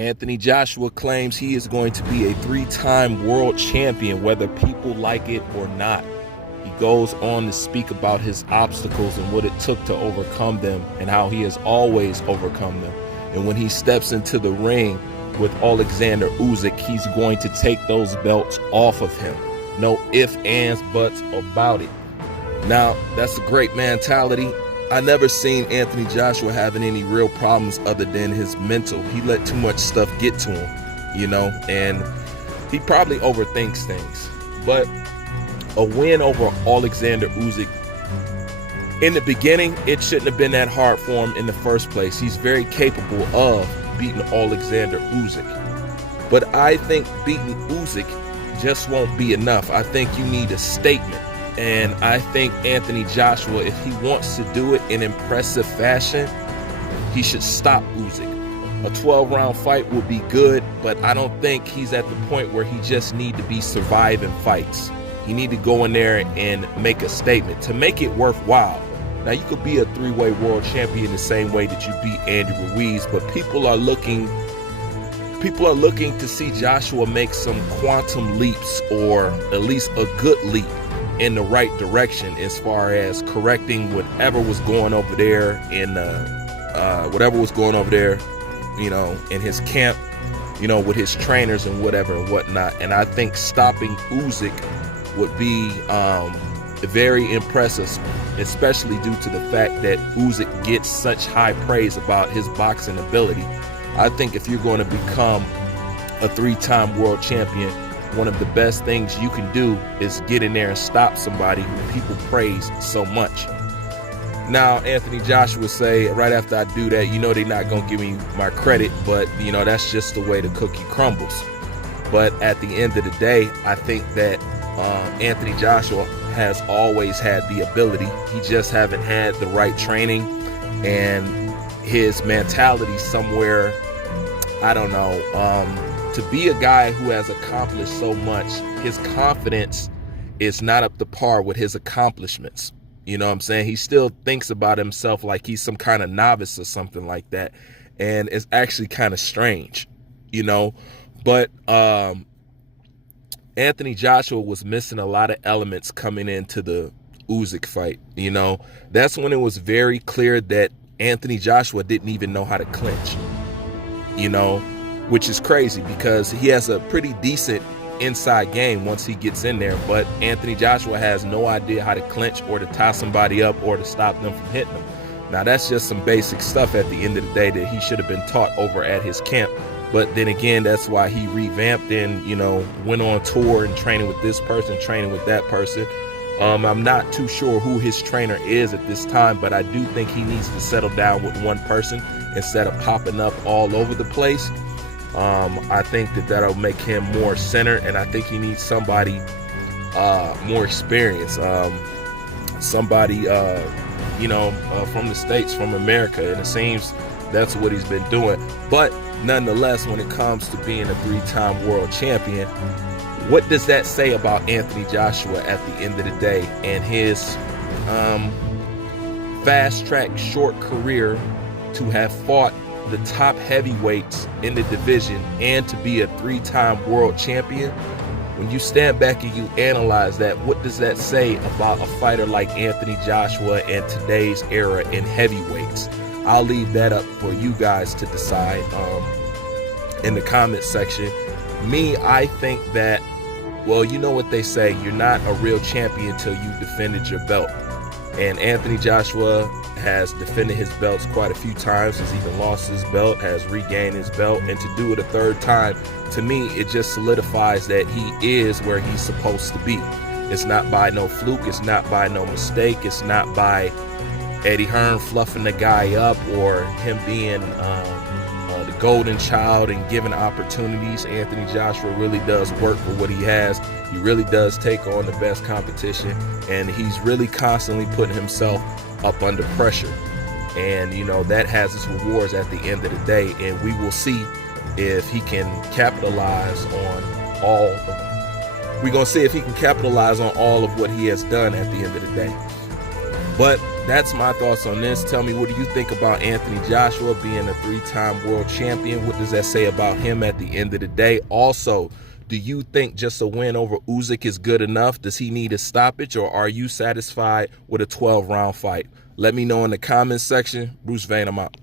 Anthony Joshua claims he is going to be a 3-time world champion, whether people like it or not. He goes on to speak about his obstacles and what it took to overcome them and how he has always overcome them. And when he steps into the ring with Alexander Usyk, he's going to take those belts off of him. No ifs, ands, buts about it. Now, that's a great mentality. I never seen Anthony Joshua having any real problems other than his mental. He let too much stuff get to him, and he probably overthinks things. But a win over Alexander Usyk, in the beginning, it shouldn't have been that hard for him in the first place. He's very capable of beating Alexander Usyk. But I think beating Usyk just won't be enough. I think you need a statement. And I think Anthony Joshua, if he wants to do it in impressive fashion, he should stop Usyk. A 12-round fight would be good, but I don't think he's at the point where he just need to be surviving fights. He need to go in there and make a statement to make it worthwhile. Now, you could be a 3-way world champion the same way that you beat Andy Ruiz, but people are looking to see Joshua make some quantum leaps, or at least a good leap in the right direction as far as correcting whatever was going over there in in his camp, with his trainers and whatever and whatnot. And I think stopping Usyk would be very impressive, especially due to the fact that Usyk gets such high praise about his boxing ability. I think if you're going to become a 3-time world champion, one of the best things you can do is get in there and stop somebody who people praise so much. Now, Anthony Joshua say, right after I do that, they're not going to give me my credit, but, that's just the way the cookie crumbles. But at the end of the day, I think that Anthony Joshua has always had the ability. He just haven't had the right training, and his mentality somewhere, I don't know, to be a guy who has accomplished so much, his confidence is not up to par with his accomplishments. You know what I'm saying? He still thinks about himself like he's some kind of novice or something like that. And it's actually kind of strange, But Anthony Joshua was missing a lot of elements coming into the Usyk fight. That's when it was very clear that Anthony Joshua didn't even know how to clinch, which is crazy because he has a pretty decent inside game once he gets in there. But Anthony Joshua has no idea how to clinch or to tie somebody up or to stop them from hitting them. Now, that's just some basic stuff at the end of the day that he should have been taught over at his camp. But then again, that's why he revamped and, went on tour and training with this person, training with that person. I'm not too sure who his trainer is at this time, but I do think he needs to settle down with one person instead of popping up all over the place. I think that'll make him more centered, and I think he needs somebody more experienced, somebody from the States, from America, and it seems that's what he's been doing. But nonetheless, when it comes to being a 3-time world champion, what does that say about Anthony Joshua at the end of the day and his fast-track short career to have fought the top heavyweights in the division and to be a 3-time world champion? When you stand back and you analyze that, what does that say about a fighter like Anthony Joshua in today's era in heavyweights? I'll leave that up for you guys to decide in the comment section. Me, I think that, well, you know what they say, you're not a real champion until you've defended your belt. And Anthony Joshua has defended his belts quite a few times, has even lost his belt, has regained his belt, and to do it a 3rd time, to me, it just solidifies that he is where he's supposed to be. It's not by no fluke, it's not by no mistake, it's not by Eddie Hearn fluffing the guy up or him being the golden child and giving opportunities. Anthony Joshua really does work for what he has. He really does take on the best competition, and he's really constantly putting himself up under pressure. And, that has its rewards at the end of the day, and we will see if he can capitalize on all of what he has done at the end of the day. But That's my thoughts on this. Tell me, what do you think about Anthony Joshua being a 3-time world champion? What does that say about him at the end of the day? Also, do you think just a win over Usyk is good enough? Does he need a stoppage, or are you satisfied with a 12-round fight? Let me know in the comments section. Bruce Vane, I'm out.